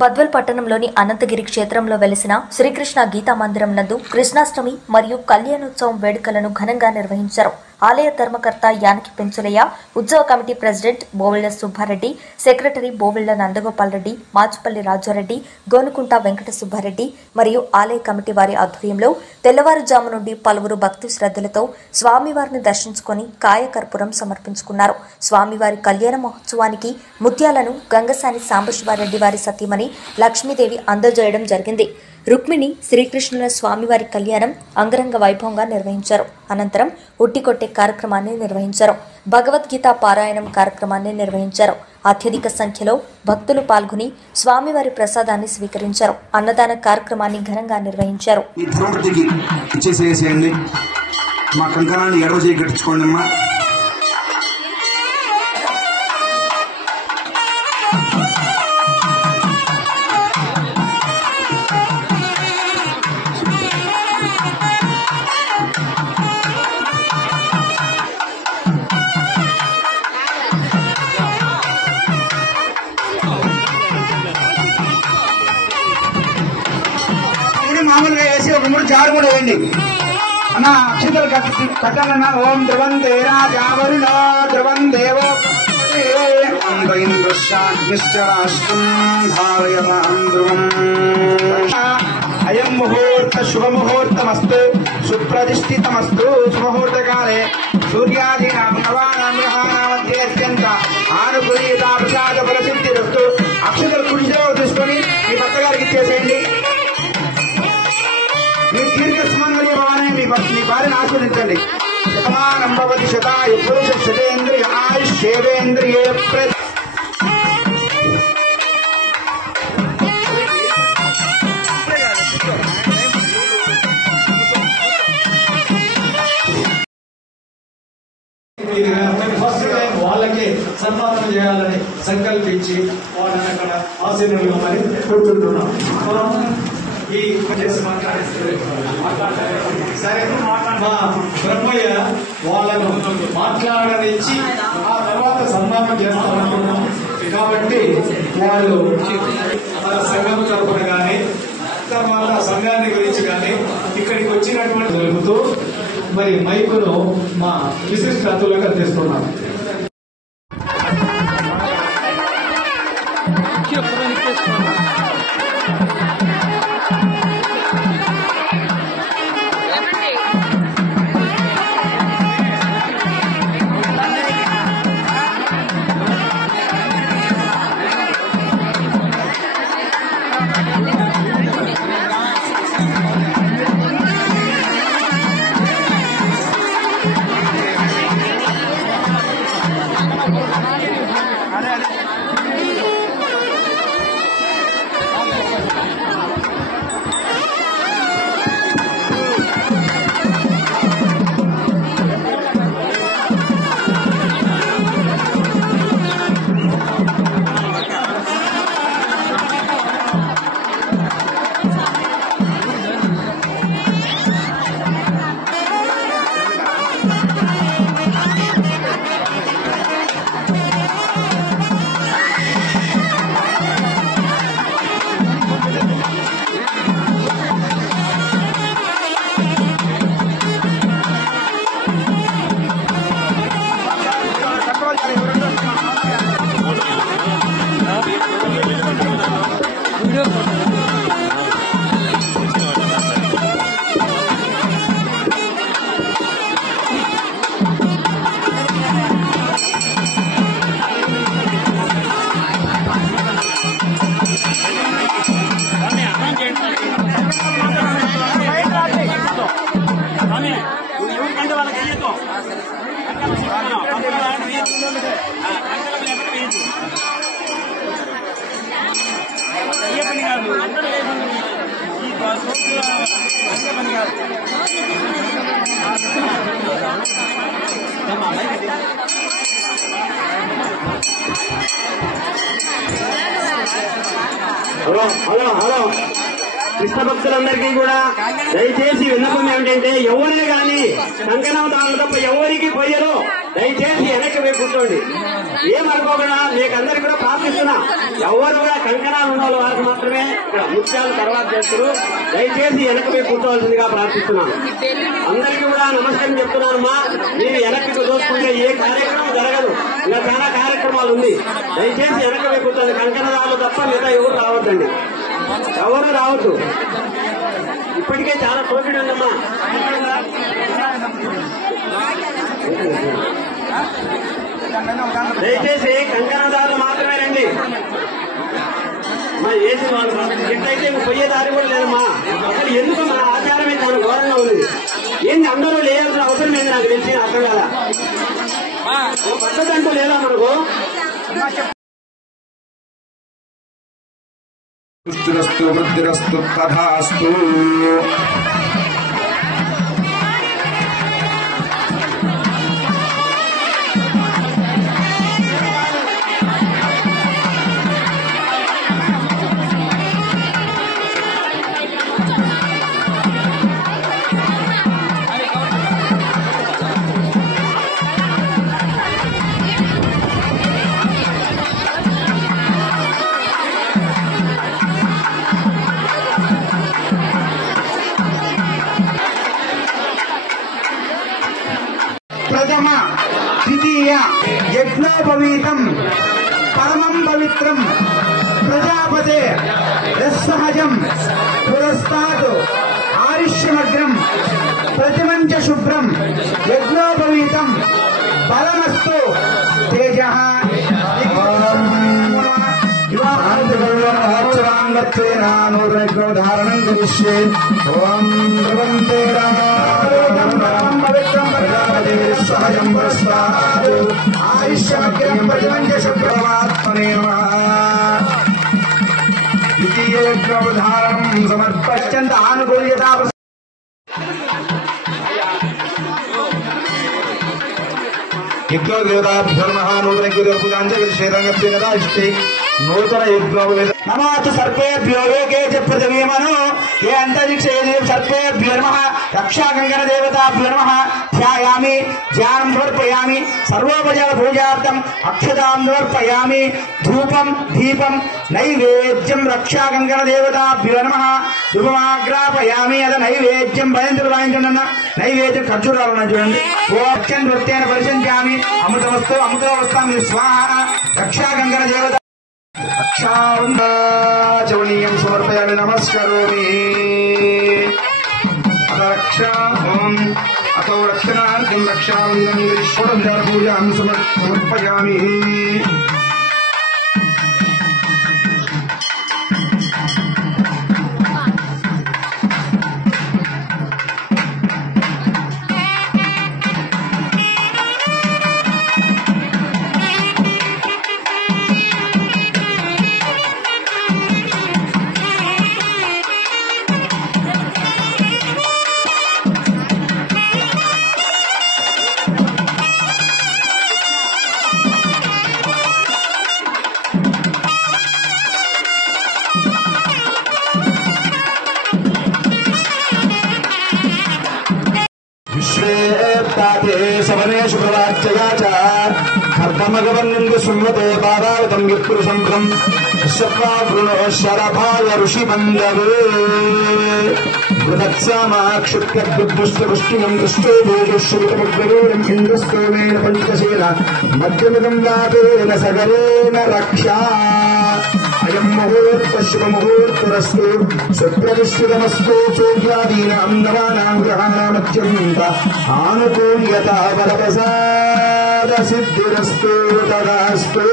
బద్వేల్ పట్టణంలోని అనంతగిరి క్షేత్రంలో వెలిసిన శ్రీకృష్ణ గీతా మందిరం నందు కృష్ణాష్టమి మరియు కళ్యాణోత్సవం వేడుకలను ఘనంగా నిర్వహించారు. ఆలయ ధర్మకర్త యానకి పెంచులయ్య, ఉత్సవ committee president Bovilla Subbareddy, secretary Bovilla Nandagopal Reddy, Machupalli Rajareddy, Gonukunta Venkata Subbareddy మరియు ఆలయ కమిటీ వారి ఆధ్వర్యంలో తెల్లవారుజాము నుండి పలువురు భక్తి శ్రద్ధలతో స్వామివారిని దర్శించుకుని కాయకర్పూరం సమర్పించుకున్నారు. స్వామివారి కళ్యాణ మహోత్సవానికి ముత్యాలను గంగసాని సాంబశివారెడ్డి వారి సతీమణి లక్ష్మీదేవి అందజేయడం జరిగింది. రుక్మిణి శ్రీకృష్ణుల స్వామివారి కళ్యాణం అంగరంగ వైభవంగా నిర్వహించారు. అనంతరం ఉట్టికొట్టే కార్యక్రమాన్ని నిర్వహించారు. భగవద్గీత పారాయణం కార్యక్రమాన్ని నిర్వహించారు. అత్యధిక సంఖ్యలో భక్తులు పాల్గొని స్వామివారి ప్రసాదాన్ని స్వీకరించారు. అన్నదాన కార్యక్రమాన్ని ఘనంగా నిర్వహించారు. మామూలుగా వేసి ఒక 3 చారు కూడా వేయండి అన్న. అక్షతలు కట్టాలన్నా. ఓం ధ్రువం దేరాజావరుణ ధ్రువం దేవో అయం ముహూర్త శుభముహూర్తమస్తు సుప్రతిష్ఠితమస్తు. శుభముహూర్తకాలే సూర్యాదీనాం నవానాం గ్రహాణాం మధ్యే అత్యంత ఆనుకూల్యత ప్రసాద ఫలసిద్ధిరస్తు. అక్షతలు కుడి చేతిలో తీసుకొని మీ భర్త గారికి ఇచ్చేసేయండి. మీ దీర్ఘ సుమంగళి భవనే మీ భార్యను ఆస్వాదించండి. శతమానం భవతి శతాయు పురుష శతేంద్రియ ఆయుష్యేంద్రియే ఫస్ట్ టైం వాళ్ళకి సన్మానం చేయాలని సంకల్పించి వాళ్ళని అక్కడ ఆశీర్వదించమని కోరుకుంటున్నాం. ఈ సరే మా బ్రహ్మయ్య వాళ్ళను మాట్లాడనిచ్చి ఆ తర్వాత సన్మానం చేస్తామనుకున్నాం. కాబట్టి వాళ్ళు మన సంఘం తరఫున కానీ తర్వాత సంఘాన్ని గురించి కానీ ఇక్కడికి వచ్చినటువంటి జరుగుతూ మరి మైకును మా విశిష్ట అతులకు అందిస్తున్నాం. హలో కృష్ణ భక్తులందరికీ కూడా దయచేసి విన్నపం ఏమిటంటే ఎవరిని కానీ కంకణం దాని తప్ప ఎవరికి పోయరు. దయచేసి వెనక్కి పోయి కూర్చోండి. ఏమనుకోకుండా మీకు అందరికీ కూడా ప్రార్థిస్తున్నా, ఎవరు కూడా కంకణాలు ఉన్న వారికి మాత్రమే ఇక్కడ ముత్యాలు తర్వాత చేస్తారు. దయచేసి వెనక్కి పోయి కూర్చోవలసిందిగా ప్రార్థిస్తున్నాను. అందరికీ కూడా నమస్కారం చెప్తున్నానమ్మా. మీరు వెనక్కి దోచుకుంటే ఏ కార్యక్రమం జరగదు. ఇంకా చాలా కార్యక్రమాలు ఉంది. దయచేసి వెనక్కి పోయి కూర్చోండి. కంకణాలు తప్ప మిగతా ఎవరు రావద్దండి, ఎవరు రావద్దు. ఇప్పటికే చాలా టోకెన్ ఉందమ్మా. దయచేసి కంకణదారులు మాత్రమే రండి. మా వేసిన వాళ్ళు ఎట్లయితే పోయేదారి కూడా లేదమ్మా. అసలు ఎందుకు మన ఆచారమే చాలా ఘోరంగా ఉంది. ఏంటి అందరూ లేయాల్సిన అవసరం ఏంటి నాకు తెలిసి అర్థం కదా. పద్ధతి అంటూ లేదా మనకు? పుష్టిరస్తు వృద్ధిరస్తు తథాస్తు. ప్రథమ ద్వితీయ యజ్ఞోపవీతం పరమం పవిత్రం ప్రజాపతే యస్సహజం పురస్తాత్ ఆయుష్యమగ్రం ప్రతిమంచ శుభ్రం యజ్ఞోపవీతం బలమస్తు తేజ ధారణం కరిష్యే. ఓం ధ్రువంతే సహజం పురస్తాత్ ఆయుష్యమగ్రం ప్రతిమంచ శుభ్రమాత్మనే ద్వితీయోపధారణం సమర్పయంత ఆనుకూల్యత. యజ్ఞో దేవతాభ్యో నమః. నూతన పూజాంజలిషేదంగత్తే నూతన యజ్ఞో నమాతు సర్పేభ్యో లోకే చ పృథివీమనో ఏ అంతరిక్షే సర్పేభ్యో నమః. రక్షా కంకణ దేవతాభ్యో నమః. ధ్యాయామి, ధ్యానం సమర్పయామి. సర్వోపచార పూజార్థం అక్షతాం సమర్పయామి. ధూపం దీపం నైవేద్యం రక్షా కంకణ దేవతాభ్యో నమః. ధూపమాగ్రాపయామి. అద నైవేద్యం భయంతులు వాయించండి అన్న. నైవేద్యం ఖర్జూరాలు ఉన్నాయి చూడండి. ఓక్షం నృత్యేన పరిశంచామి. అమృతమస్తు అమృతవస్తామి స్వాహ. రక్షా కంకణ దేవత రక్షావన్నీయం సమర్పయామి. నమస్కరోమి. అతో రక్షణార్థం రక్షావందనం షోడశోపచార పూజాం సమర్పయామి. సవనేషు ప్రవాచ్యయా చ కర్తమగవర్ణందు శృణ్వతే పాదావతం యత్పురుషంభ్రం శత్వావృణో శరభాయ ఋషిబంధవే వృతత్సామాక్షిప్యద్దుష్టపుష్టినం దృష్టో భూజుశ్రుతమగ్రవేరం ఇంద్రస్తోమేన పంచశీల మధ్యమిదం లాభేన సగరేణ రక్షా. అయం ముహూర్త శుభముహూర్తరస్తు సుప్రతిష్ఠితమస్తు. సూర్యాదీనాం నవానాం గ్రహాణామత్యంత ఆనుకూల్యత వరప్రసాద సిద్ధిరస్తు తదాస్తు.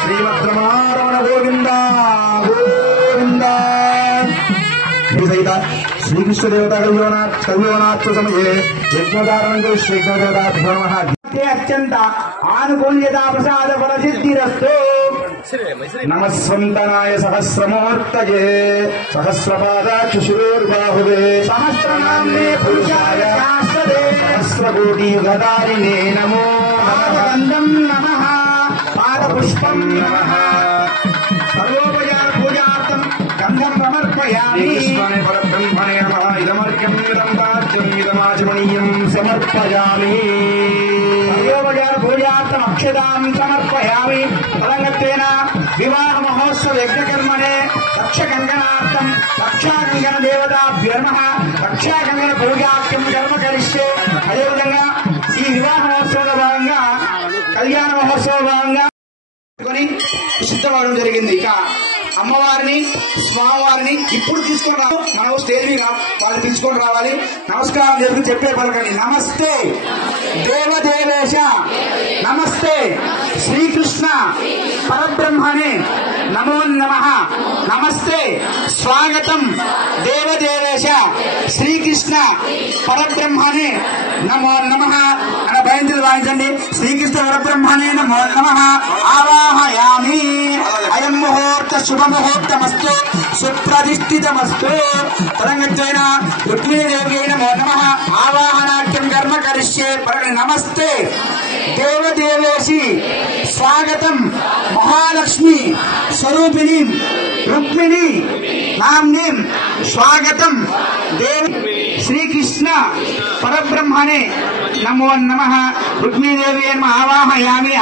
శ్రీమద్రమారమణ గోవింద గోవింద. శ్రీకృష్ణదేవత కళ్యోనాథ సమయే యజ్ఞోదారణం శ్రీకృష్ణదేవతాభ్యో నమః. అత్యంత ఆనుకూల్యత ప్రసాద ఫల సిద్ధిరస్తు. నమస్వంతనాయ సహస్రమూర్తయే సహస్రపాదాక్షుశిరోర్బాహువే సహస్రనామ్నే పురుషాయ సహస్రకోటి యుగధారిణే నమో గంధం నమః పాదపుష్పం నమః సర్వోపచార పూజార్థం గంధం సమర్పయామి శ్రీకృష్ణాయ పరబ్రహ్మణే నమః ఇదమర్ఘ్యం ఇదం పాద్యం ఇదమాచమనీయం సమర్పయామి సర్వోపచార పూజార్థం అక్షతాం సమర్పయామి ఫలంగత్వేన వివాహ మహోత్సవ యజ్ఞకర్మణే రక్షకంగనార్థం రక్షాకంగన దేవతాభ్యర్మః రక్షాకంగన పూజాఖ్యం కర్మ కరిష్యే. అదేవిధంగా ఈ వివాహ మహోత్సవంలో భాగంగా కళ్యాణ మహోత్సవ భాగంగా సిద్ధపడడం జరిగింది. ఇక అమ్మవారిని స్వామివారిని ఇప్పుడు తీసుకొని రావు, మనం స్టేజ్ మీద వాళ్ళు తీసుకొని రావాలి. నమస్కారం చెప్పి చెప్పే పలకండి. నమస్తే దేవదేవేశ, నమస్తే శ్రీకృష్ణ పరబ్రహ్మణే నమో నమః, నమస్తే స్వాగతం దేవదేవేశ శ్రీకృష్ణ పరబ్రహ్మణే నమో నమః అని భయంతులు వాయించండి. శ్రీకృష్ణ పరబ్రహ్మణే నమో నమః ఆవాహయామి. అయం ముహూర్త శుభముహూర్తమస్తు సుప్రతిష్ఠితమస్తు. తరంగత్వేన రుక్మిణీదేవ్యై నమో నమః ఆవాహనాఖ్యం కర్మ కరిష్యే. నమస్తే దేవదేవేశి స్వాగతం మహాలక్ష్మి స్వరూపిణి రుక్మిణి నామ్నీం స్వాగతం దేవి శ్రీకృష్ణ పరబ్రహ్మణే నమో నమః రుక్మిణీదేవి ఆవాహయామి.